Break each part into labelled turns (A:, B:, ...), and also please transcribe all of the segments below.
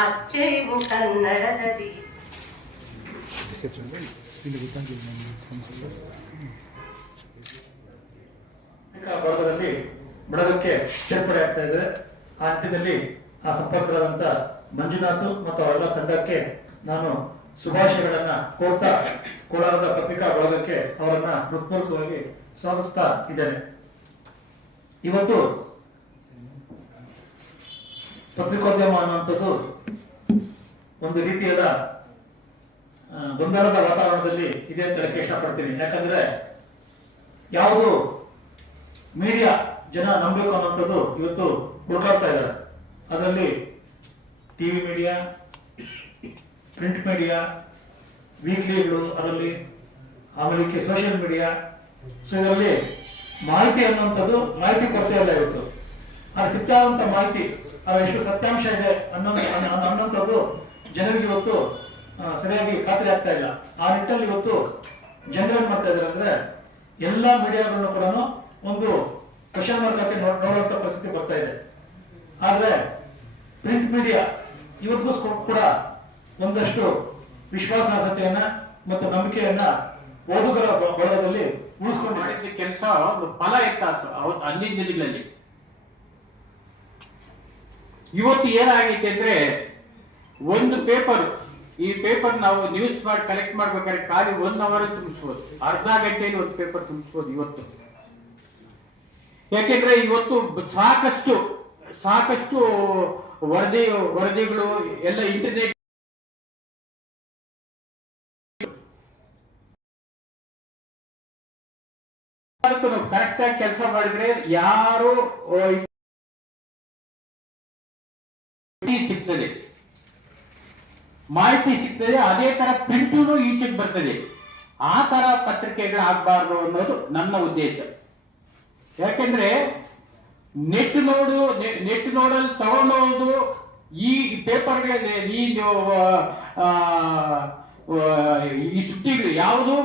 A: ಅಚ್ಚೆಯು ಕನ್ನಡದಲ್ಲಿ.
B: ಸೇರ್ಪಡೆ ಆಗ್ತಾ ಇದೆ. ಆ ನಿಟ್ಟಿನಲ್ಲಿ ಆ ಸಂಪರ್ಕರಾದಂತ ಮಂಜುನಾಥ್ ಮತ್ತು ಅವರೆಲ್ಲ ತಂಡಕ್ಕೆ ನಾನು ಶುಭಾಶಯಗಳನ್ನ ಕೋರ್ತಾ ಕೋಲಾರದ ಪತ್ರಿಕಾ ಬಳಗಕ್ಕೆ ಅವರನ್ನ ಹೃತ್ಪೂರ್ವಕವಾಗಿ ಸ್ವಾಗತಿಸ್ತಾ ಇದ್ದೇನೆ. ಇವತ್ತು ಪತ್ರಿಕೋದ್ಯಮ ಅನ್ನುವಂಥದ್ದು ಒಂದು ರೀತಿಯಾದ ಗೊಂದಲದ ವಾತಾವರಣದಲ್ಲಿ ಇದೆ ಅಂತ ಹೇಳಕ್ಕೆ ಇಷ್ಟಪಡ್ತೀನಿ. ಯಾಕಂದ್ರೆ ಯಾವುದು ಮೀಡಿಯಾ ಜನ ನಂಬಬೇಕು ಅನ್ನುವಂಥದ್ದು ಇವತ್ತು ಹುಡುಕಾಡ್ತಾ ಇದ್ದಾರೆ. ಅದರಲ್ಲಿ ಟಿವಿ ಮೀಡಿಯಾ, ಪ್ರಿಂಟ್ ಮೀಡಿಯಾ ವೀಕ್ಲಿಗಳು ಅದರಲ್ಲಿ ಆಮೇಲೆ ಸೋಷಿಯಲ್ ಮೀಡಿಯಾ. ಸೊ ಇದರಲ್ಲಿ ಮಾಹಿತಿ ಅನ್ನುವಂಥದ್ದು ಮಾಹಿತಿ ಕೊರತೆ ಅಲ್ಲ ಇವತ್ತು. ಆ ಸಿಗ್ತಾದಂತ ಮಾಹಿತಿ ಅದು ಎಷ್ಟು ಸತ್ಯಾಂಶ ಇದೆ ಅನ್ನೋ ಅನ್ನೋ- ಅನ್ನೋಂಥದ್ದು ಜನರಿಗೆ ಇವತ್ತು ಸರಿಯಾಗಿ ಖಾತ್ರಿ ಆಗ್ತಾ ಇಲ್ಲ. ಆ ನಿಟ್ಟಲ್ಲಿ ಇವತ್ತು ಜನರು ಏನ್ ಮಾಡ್ತಾ ಇದ್ದಾರೆ ಅಂದ್ರೆ ಎಲ್ಲಾ ಮೀಡಿಯಾಗಳನ್ನು ಕೂಡ ಒಂದು ಕ್ವಶನ್ ಮಾರ್ಕ್ ಹಾಕಿ ನೋಡುವಂತ ಪರಿಸ್ಥಿತಿ ಬರ್ತಾ ಇದೆ. ಆದ್ರೆ ಪ್ರಿಂಟ್ ಮೀಡಿಯಾ ಇವತ್ತಿಗೂ ಕೂಡ ಒಂದಷ್ಟು ವಿಶ್ವಾಸಾರ್ಹತೆಯನ್ನ ಮತ್ತು ನಂಬಿಕೆಯನ್ನ ಓದುಗರ ಬಳಗದಲ್ಲಿ
C: ಉಳಿಸ್ಕೊಂಡು ಕೆಲಸ ಫಲ ಎತ್ತಾತು ದಿನಗಳಲ್ಲಿ ಇವತ್ತು ಏನಾಗೈತೆ ಅಂದ್ರೆ ಒಂದು ಪೇಪರ್ ಈ ಪೇಪರ್ ನಾವು ನ್ಯೂಸ್ ಮಾಡಿ ಕಲೆಕ್ಟ್ ಮಾಡ್ಬೇಕಾದ್ರೆ ಖಾಲಿ ಒನ್ ಅವರ್ ತುಂಬಿಸ್ಬೋದು. ಅರ್ಧ ಗಂಟೆಯಲ್ಲಿ ಒಂದು ಪೇಪರ್ ತುಂಬಿಸ್ಬೋದು ಇವತ್ತು. ಯಾಕೆಂದ್ರೆ ಇವತ್ತು ಸಾಕಷ್ಟು ಸಾಕಷ್ಟು ವರದಿ, ವರದಿಗಳು ಎಲ್ಲ ಇಂಟರ್ನೆಟ್ ಕರೆಕ್ಟ್ ಆಗಿ ಕೆಲಸ ಮಾಡಿದ್ರೆ ಯಾರು ಸಿಗ್ತದೆ. ಮಾಹಿತಿ ಸಿಗ್ತದೆ, ಅದೇ ತರ ಪ್ರಿಂಟೂ ಈಚೆಗೆ ಬರ್ತದೆ. ಆ ತರ ಪತ್ರಿಕೆಗಳು ಆಗ್ಬಾರ್ದು ಅನ್ನೋದು ನನ್ನ ಉದ್ದೇಶ. ಯಾಕೆಂದ್ರೆ ನೆಟ್ ನೋಡು, ನೆಟ್ ನೋಡಲ್ಲಿ ತಗೊಂಡೋದು ಈ ಪೇಪರ್ಗಳಿಗೆ ಈ ಈ ಸುದ್ದಿಗಳು ಯಾವುದು?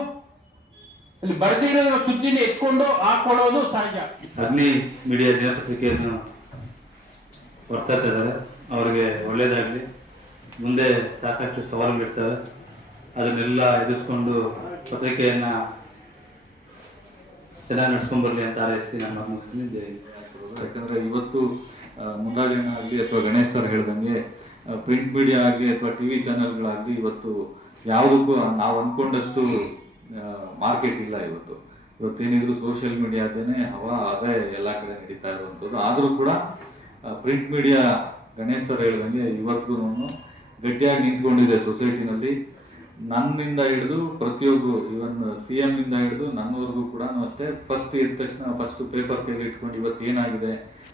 C: ಅಲ್ಲಿ ಬರೆದಿರೋ ಸುದ್ದಿನ ಎತ್ಕೊಂಡು ಹಾಕೊಳ್ಳೋದು ಸಹಜ.
D: ಅಗ್ನಿ ಮೀಡಿಯಾ ದಿನಪತ್ರಿಕೆಯನ್ನು ಬರ್ತಾ ಇದ್ದಾರೆ. ಅವರಿಗೆ ಒಳ್ಳೇದಾಗಲಿ. ಮುಂದೆ ಸಾಕಷ್ಟು ಸವಾಲುಗಳಿರ್ತವೆ ಅದನ್ನೆಲ್ಲ ಎದುರಿಸ್ಕೊಂಡು ಪತ್ರಿಕೆಯನ್ನ ಚೆನ್ನಾಗಿ ನಡ್ಸ್ಕೊಂಡ್ ಬರ್ಲಿ ಅಂತ ಆರೈಸಿ ನಾನು ಮುಗಿಸ್ತೀನಿ.
E: ಯಾಕಂದ್ರೆ ಇವತ್ತು ಮುಂದಾಗಿನ ಆಗ್ಲಿ ಅಥವಾ ಗಣೇಶ್ ಸರ್ ಹೇಳ್ದಂಗೆ ಪ್ರಿಂಟ್ ಮೀಡಿಯಾ ಆಗಲಿ ಅಥವಾ ಟಿವಿ ಚಾನೆಲ್ಗಳಾಗಲಿ ಇವತ್ತು ಯಾವುದಕ್ಕೂ ನಾವು ಅಂದ್ಕೊಂಡಷ್ಟು ಮಾರ್ಕೆಟ್ ಇಲ್ಲ ಇವತ್ತು. ಇವತ್ತೇನಿದ್ರು ಸೋಷಿಯಲ್ ಮೀಡಿಯಾದೇನೆ ಹವಾ, ಅದೇ ಎಲ್ಲ ಕಡೆ ನಡೀತಾ ಇರುವಂಥದ್ದು. ಆದರೂ ಕೂಡ ಪ್ರಿಂಟ್ ಮೀಡಿಯಾ ಗಣೇಶ್ ಸರ್ ಹೇಳಿದಂಗೆ ಇವತ್ತಿಗೂ ಗಟ್ಟಿಯಾಗಿ ನಿಂತ್ಕೊಂಡಿದೆ ಸೊಸೈಟಿನಲ್ಲಿ. ನನ್ನಿಂದ ಹಿಡಿದು ಪ್ರತಿಯೊಬ್ಬರು ಇವನ್ ಸಿ ಎಂ ಇಂದ ಹಿಡಿದು ನನ್ನವರೆಗೂ ಕೂಡ ಅಷ್ಟೇ ಫಸ್ಟ್ ಇದ್ದ ತಕ್ಷಣ ಫಸ್ಟ್ ಪೇಪರ್ ಕೈಗೆ ಇಟ್ಕೊಂಡು ಇವತ್ತು ಏನಾಗಿದೆ,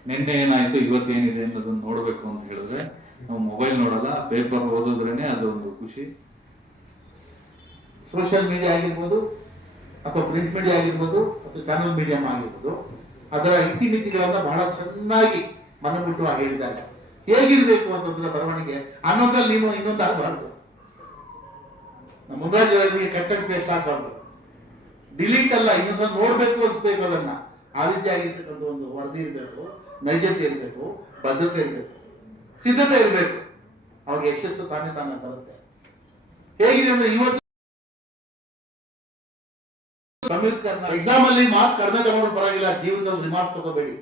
E: ನಿನ್ನೆ ಏನಾಯ್ತು, ಇವತ್ತು ಏನಿದೆ ಅನ್ನೋದನ್ನ ನೋಡಬೇಕು ಅಂತ ಹೇಳಿದ್ರೆ, ನಾವು ಮೊಬೈಲ್ ನೋಡಲ್ಲ ಪೇಪರ್ ಓದಿದ್ರೇನೆ ಅದೊಂದು ಖುಷಿ.
F: ಸೋಷಿಯಲ್ ಮೀಡಿಯಾ ಆಗಿರ್ಬೋದು, ಅಥವಾ ಪ್ರಿಂಟ್ ಮೀಡಿಯಾ ಆಗಿರ್ಬೋದು, ಅಥವಾ ಚಾನಲ್ ಮೀಡಿಯಾ ಆಗಿರ್ಬೋದು, ಅದರ ಇತಿಮಿತಿಗಳನ್ನ ಬಹಳ ಚೆನ್ನಾಗಿ ಮನಬಿಟ್ಟು ಹೇಳಿದ್ದಾರೆ. ಹೇಗಿರ್ಬೇಕು ಅಂತಂದ್ರೆ ಬರವಣಿಗೆ. ಅನ್ನೊಂದಲ್ಲಿ ನೀನು ಇನ್ನೊಂದು ಆಗ್ಬಾರ್ದು. ನಮ್ಮ ಅವರಿಗೆ ಕೆಟ್ಟ ಪೇಸ್ಟ್ ಆಗಬಾರ್ದು. ಡಿಲೀಟ್ ಅಲ್ಲ, ಇನ್ನೊಂದ್ಸಲ ನೋಡ್ಬೇಕು ಅನ್ಸ್ಬೇಕು ಅದನ್ನ. ಆ ರೀತಿ ಆಗಿರ್ತಕ್ಕಂಥ ಒಂದು ವರದಿ ಇರಬೇಕು, ನೈಜತೆ ಇರಬೇಕು, ಭದ್ರತೆ ಇರಬೇಕು, ಸಿದ್ಧತೆ ಇರಬೇಕು. ಅವಾಗ ಯಶಸ್ಸು ತಾನೇ ತಾನೇ ಬರುತ್ತೆ. ಹೇಗಿದೆ ಅಂದ್ರೆ ಇವತ್ತು ಎಕ್ಸಾಮ್ ಅಲ್ಲಿ ಮಾರ್ಕ್ಸ್ ಕಡಿಮೆ ತಗೊಂಡ್ರು ಪರವಾಗಿಲ್ಲ, ಜೀವನದಲ್ಲಿ ರಿಮಾರ್ಕ್ಸ್ ತಗೋಬೇಡಿ.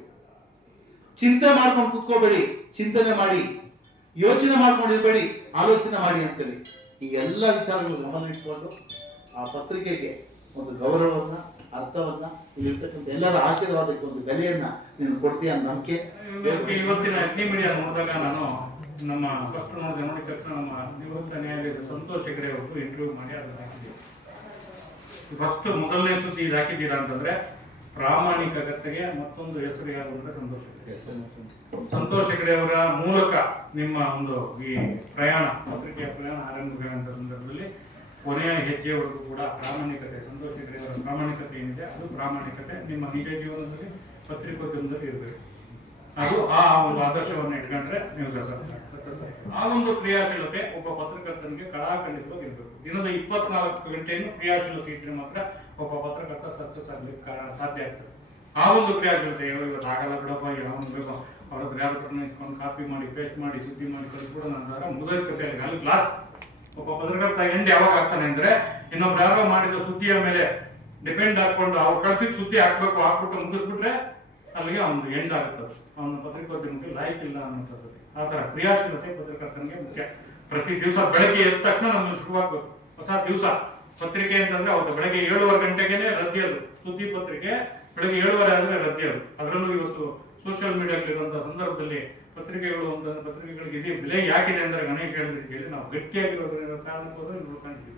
F: ಚಿಂತೆ ಮಾಡ್ಕೊಂಡು ಕುತ್ಕೋಬೇಡಿ, ಚಿಂತನೆ ಮಾಡಿ, ಯೋಚನೆ ಮಾಡ್ಕೊಂಡಿರ್ಬೇಡಿ ಆಲೋಚನೆ ಮಾಡಿ ಅಂತೇಳಿ ಈ ಎಲ್ಲ ವಿಚಾರಗಳು ಗಮನ ಇಟ್ಕೊಂಡು ಆ ಪತ್ರಿಕೆಗೆ ಒಂದು ಗೌರವವನ್ನ, ಅರ್ಥವನ್ನ, ಇಲ್ಲಿರ್ತಕ್ಕಂಥ ಎಲ್ಲರ ಆಶೀರ್ವಾದಕ್ಕೆ ಒಂದು ಬೆಲೆಯನ್ನ ನೀನು ಕೊಡ್ತೀಯ ನಂಬಿಕೆ.
B: ಇವತ್ತು ಇವತ್ತಿನ ಅಗ್ನಿ ಮೀಡಿಯಾ ನೋಡಿದಾಗ ನಾನು ನಮ್ಮ ನೋಡಿದ ನೋಡಿದ ತಕ್ಷಣ ನಮ್ಮ ನಿವೃತ್ತ ನ್ಯಾಯಾಲಯದ ಸಂತೋಷ್ ಹೆಗಡೆ ಅವರು ಇಂಟರ್ವ್ಯೂ ಮಾಡಿ ಅದನ್ನ ಹಾಕಿದ್ದೀವಿ. ಫಸ್ಟ್ ಮೊದಲನೇ ಸುದ್ದಿ ಇದು ಹಾಕಿದ್ದೀರಾ ಅಂತಂದ್ರೆ ಪ್ರಾಮಾಣಿಕತೆಗೆ ಮತ್ತೊಂದು ಹೆಸರು ಯಾರು ಅಂದ್ರೆ ಸಂತೋಷ ಸಂತೋಷ ಹೆಗಡೆ ಅವರ ಮೂಲಕ ನಿಮ್ಮ ಒಂದು ಈ ಪ್ರಯಾಣ ಪತ್ರಿಕೆಯ ಪ್ರಯಾಣ ಆರಂಭಗೊಂಡ ಸಂದರ್ಭದಲ್ಲಿ ಕೊನೆಯ ಹೆಜ್ಜೆವರೆಗೂ ಕೂಡ ಪ್ರಾಮಾಣಿಕತೆ ಸಂತೋಷ ಹೆಗಡೆ ಅವರ ಪ್ರಾಮಾಣಿಕತೆ ಏನಿದೆ ಅದು ಪ್ರಾಮಾಣಿಕತೆ. ನಿಮ್ಮ ನಿಜ ಜೀವನದಲ್ಲಿ ಪತ್ರಿಕೋದ್ಯಮದಲ್ಲಿ ಇರಬೇಕು. ಅದು ಆ ಒಂದು ಆದರ್ಶವನ್ನು ಇಟ್ಕೊಂಡ್ರೆ ಸಕ್ಸಸ್ ಆ ಒಂದು ಕ್ರಿಯಾಶೀಲತೆ ಒಬ್ಬ ಪತ್ರಕರ್ತನಿಗೆ ಕಳಾಖಂಡಿತವಾಗಿ ಇರಬೇಕು ದಿನದ ಇಪ್ಪತ್ನಾಲ್ಕು ಗಂಟೆಯನ್ನು ಕ್ರಿಯಾಶೀಲತೆ ಇಟ್ಟರೆ ಮಾತ್ರ ಒಬ್ಬ ಪತ್ರಕರ್ತ ಸಕ್ಸಸ್ ಆಗ್ಲಿಕ್ಕೆ ಸಾಧ್ಯ ಆಗ್ತದೆ. ಆ ಒಂದು ಕ್ರಿಯಾಶೀಲತೆ ಇವತ್ತು ಆಗಲ್ಲ ಬಿಡಪ್ಪ, ಏನೋ ಬೇಗ
G: ಅವ್ರ ಇಟ್ಕೊಂಡು ಕಾಪಿ ಮಾಡಿ ಪೇಸ್ಟ್ ಮಾಡಿ, ಸುದ್ದಿ ಮಾಡಿ ಕೂಡ ನನ್ನ ಮುಗಿದ ಕಥೆ ಅಲ್ಲಿ ಲಾಸ್ಟ್ ಒಬ್ಬ ಪತ್ರಕರ್ತ ಎಂಡ್ ಯಾವಾಗ ಆಗ್ತಾನೆ ಅಂದ್ರೆ ಇನ್ನೊಬ್ರು ಯಾರೋ ಮಾಡಿದ ಸುದ್ದಿಯ ಮೇಲೆ ಡಿಪೆಂಡ್ ಹಾಕೊಂಡು ಅವ್ರು ಕಳ್ಸಿದ ಸುದ್ದಿ ಹಾಕ್ಬೇಕು, ಹಾಕ್ಬಿಟ್ಟು ಮುಗಿಸ್ಬಿಟ್ರೆ ಅಲ್ಲಿಗೆ ಒಂದು ಎಂಡ್ ಆಗುತ್ತೆ ಅವನ ಪತ್ರಿಕೋದ್ಯಮಕ್ಕೆ ಲಾಯಕ್ ಇಲ್ಲ ಅನ್ನೋಂಥದ್ದು ಆ ಥರ ಕ್ರಿಯಾಶೀಲತೆ ಪತ್ರಕರ್ತನಿಗೆ ಮುಖ್ಯ. ಪ್ರತಿ ದಿವಸ ಬೆಳಗ್ಗೆ ಎದ್ದ ತಕ್ಷಣ ನಮ್ಮ ಶುರುವಾಗಬೇಕು ಹೊಸ ದಿವಸ ಪತ್ರಿಕೆ ಅಂತಂದ್ರೆ ಅವತ್ತು ಬೆಳಗ್ಗೆ ಏಳುವರೆ ಗಂಟೆಗೆನೆ ರದ್ದಿಯಲು ಸುದ್ದಿ ಪತ್ರಿಕೆ ಬೆಳಗ್ಗೆ ಏಳುವರೆ ಆದರೆ ರದ್ದಿಯಲು ಅದು. ಅದರಲ್ಲೂ ಇವತ್ತು ಸೋಷಿಯಲ್ ಮೀಡಿಯಾದಲ್ಲಿರುವಂತಹ ಸಂದರ್ಭದಲ್ಲಿ ಪತ್ರಿಕೆಗಳು ಒಂದು ಪತ್ರಿಕೆಗಳಿಗೆ ಇದೇ ಬೆಲೆ ಯಾಕಿದೆ ಅಂದ್ರೆ ಗಣೇಶ್ ಹೇಳಿದ ಕೇಳಿ, ನಾವು ಗಟ್ಟಿಯಾಗಿರೋದ್ರಿಂದ ಕಾರಣಕ್ಕೋದ್ರೆ ನೋಡ್ಕೊಂಡಿದ್ದೀವಿ.